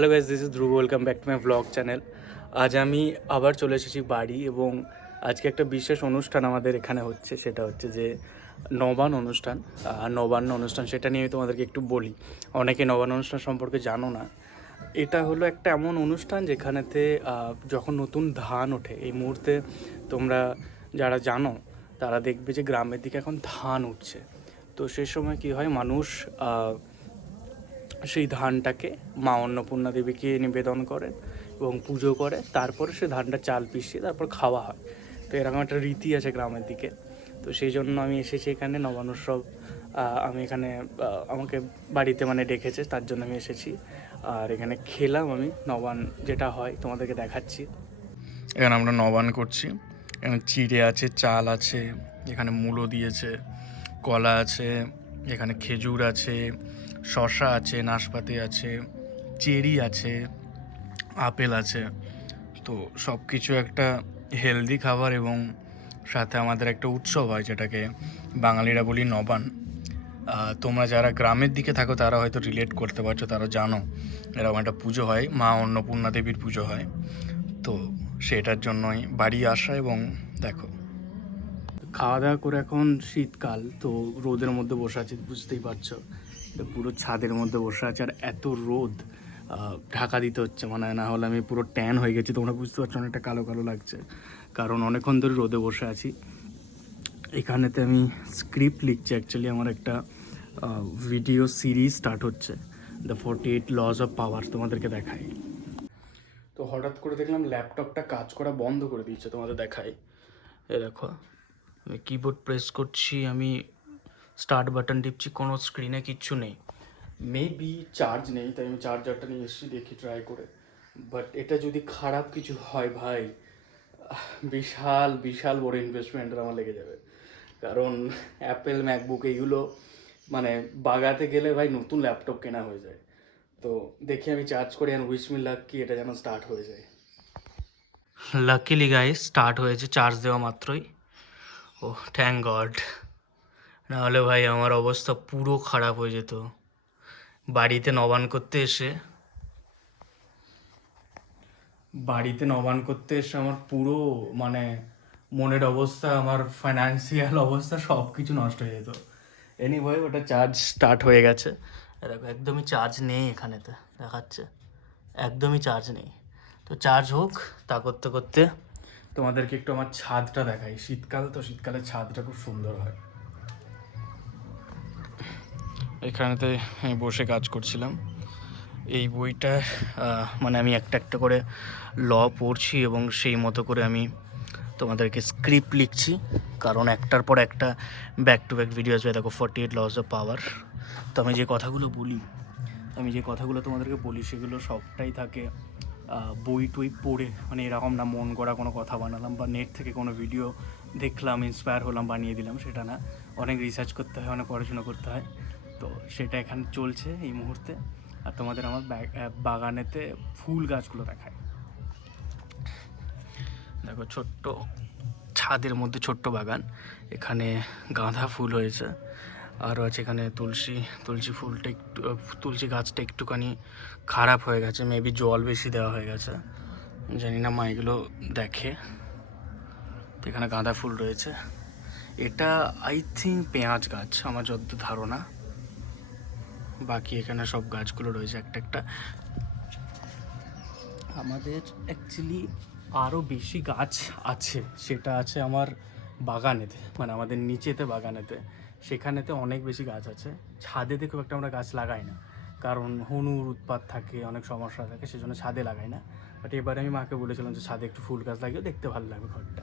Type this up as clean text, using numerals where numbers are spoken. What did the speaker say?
Hello guys, this is Dhruv. Welcome back to my blog channel. আজ আমি আবার চলে এসেছি বাড়ি এবং আজকে একটা বিশেষ অনুষ্ঠান আমাদের এখানে হচ্ছে। সেটা হচ্ছে যে নবান্ন অনুষ্ঠান। নবান্ন অনুষ্ঠান সেটা নিয়ে আমি তোমাদেরকে একটু বলি। অনেকে নবান্ন অনুষ্ঠান সম্পর্কে জানো না। এটা হলো একটা এমন অনুষ্ঠান যেখানেতে যখন নতুন ধান ওঠে, এই মুহূর্তে তোমরা যারা জানো তারা দেখবে যে গ্রামের দিকে এখন ধান উঠছে। তো সেই সময় কী হয়, মানুষ সেই ধানটাকে মা অন্নপূর্ণা দেবীকে নিবেদন করেন এবং পুজো করে, তারপরে সে ধানটা চাল পিষিয়ে তারপর খাওয়া হয়। তো এরকম একটা রীতি আছে গ্রামের দিকে। তো সেই জন্য আমি এসেছি এখানে নবান্ন উৎসব। আমি এখানে আমাকে বাড়িতে ডেকেছে, তার জন্য আমি এসেছি। আর এখানে খেলাম আমি নবান যেটা হয় তোমাদেরকে দেখাচ্ছি। এখানে আমরা নবান করছি। এখানে চিড়ে আছে, চাল আছে, এখানে মূলো দিয়েছে, কলা আছে, এখানে খেজুর আছে, শসা আছে, নাশপাতি আছে, চেরি আছে, আপেল আছে। তো সব কিছু একটা হেলদি খাবার এবং সাথে আমাদের একটা উৎসব হয় যেটাকে বাঙালিরা বলি নবান। তোমরা যারা গ্রামের দিকে থাকো তারা হয়তো রিলেট করতে পারছো, তারা জানো এরকম একটা পুজো হয়, মা অন্নপূর্ণা দেবীর পুজো হয়। তো সেটার জন্যই বাড়ি আসা। এবং দেখো, খাওয়া দাওয়া করে এখন শীতকাল, তো রোদের মধ্যে বসে আছি, বুঝতেই পারছো। তো পুরো ছাদের মধ্যে বসে আছে আর এত রোদ, ঢাকা দিতে হচ্ছে, না হলে আমি পুরো ট্যান হয়ে গেছি। তোমরা বুঝতে পারছো, অনেকটা কালো কালো লাগছে, কারণ অনেকক্ষণ ধরে রোদে বসে আছি। এখানেতে আমি স্ক্রিপ্ট লিখছি। অ্যাকচুয়ালি আমার একটা ভিডিও সিরিজ স্টার্ট হচ্ছে, দ্য 48 লস অফ পাওয়ার, তোমাদেরকে দেখাই। তো হঠাৎ করে দেখলাম ল্যাপটপটা কাজ করা বন্ধ করে দিয়েছে, তোমাদের দেখাই। এ দেখো, আমি কিবোর্ড প্রেস করছি, আমি স্টার্ট বাটন টিপছি, কোনো স্ক্রিনে কিচ্ছু নেই। মেবি চার্জ নেই, তাই আমি চার্জারটা নিয়ে এসেছি, দেখি ট্রাই করে। বাট এটা যদি খারাপ কিছু হয় ভাই, বিশাল বিশাল বড় ইনভেস্টমেন্ট আমার লেগে যাবে। কারণ অ্যাপেল ম্যাকবুক এইগুলো বাগাতে গেলে ভাই নতুন ল্যাপটপ কেনা হয়ে যায়। তো দেখি আমি চার্জ করি, অ্যান্ড উইশ মি লাক কি এটা যেন স্টার্ট হয়ে যায়। লাকিলি গাইস, স্টার্ট হয়েছে চার্জ দেওয়া মাত্রই। ও থ্যাংক গড, নাহলে ভাই আমার অবস্থা পুরো খারাপ হয়ে যেত। বাড়িতে নবান করতে এসে আমার পুরো মনের অবস্থা, আমার ফাইন্যান্সিয়াল অবস্থা সব কিছু নষ্ট হয়ে যেত। এনিওয়ে, ওটা চার্জ স্টার্ট হয়ে গেছে। দেখো, একদমই চার্জ নেই, এখানেতে দেখাচ্ছে একদমই চার্জ নেই। তো চার্জ হোক, তা করতে করতে তোমাদেরকে একটু আমার ছাদটা দেখাই। শীতকাল তো, শীতকালে ছাদটা খুব সুন্দর হয়। এখানেতে আমি বসে কাজ করছিলাম। এই বইটা আমি একটা একটা করে ল পড়ছি এবং সেই মতো করে আমি তোমাদেরকে স্ক্রিপ্ট লিখছি, কারণ একটার পর একটা ব্যাক টু ব্যাক ভিডিও আসবে। দেখো, 48 লস অফ পাওয়ার। তো আমি যে কথাগুলো তোমাদেরকে বলি সেগুলো সবটাই থাকে বই টই পড়ে, এরকম না মন করা কোনো কথা বানালাম বা নেট থেকে কোনো ভিডিও দেখলাম, ইন্সপায়ার হলাম, বানিয়ে দিলাম, সেটা না। অনেক রিসার্চ করতে হয়, অনেক পড়াশোনা করতে হয়। তো সেটা এখানে চলছে এই মুহূর্তে। আর তোমাদের আমার বাগানেতে ফুল গাছগুলো দেখায়। দেখো, ছোট্ট ছাদের মধ্যে ছোট্ট বাগান, এখানে গাঁদা ফুল হয়েছে, আরও আছে এখানে তুলসী ফুলটা একটু, তুলসী গাছটা একটুখানি খারাপ হয়ে গেছে, মেবি জল বেশি দেওয়া হয়ে গেছে, জানি না, মা এগুলো দেখে। তো এখানে গাঁদা ফুল রয়েছে। এটা আই থিঙ্ক পেঁয়াজ গাছ, আমার যত ধারণা। বাকি এখানে সব গাছগুলো রয়েছে একটা একটা। আমাদের অ্যাকচুয়ালি আরও বেশি গাছ আছে, সেটা আছে আমার বাগানেতে, আমাদের নিচেতে বাগানেতে, সেখানেতে অনেক বেশি গাছ আছে। ছাদেতে খুব একটা আমরা গাছ লাগাই না, কারণ হনুর উৎপাত থাকে, অনেক সমস্যা থাকে, সেজন্য ছাদে লাগাই না। বাট এবারে আমি মাকে বলেছিলাম যে ছাদে একটু ফুল গাছ লাগিয়ে দেখতে ভালো লাগবে ঘরটা।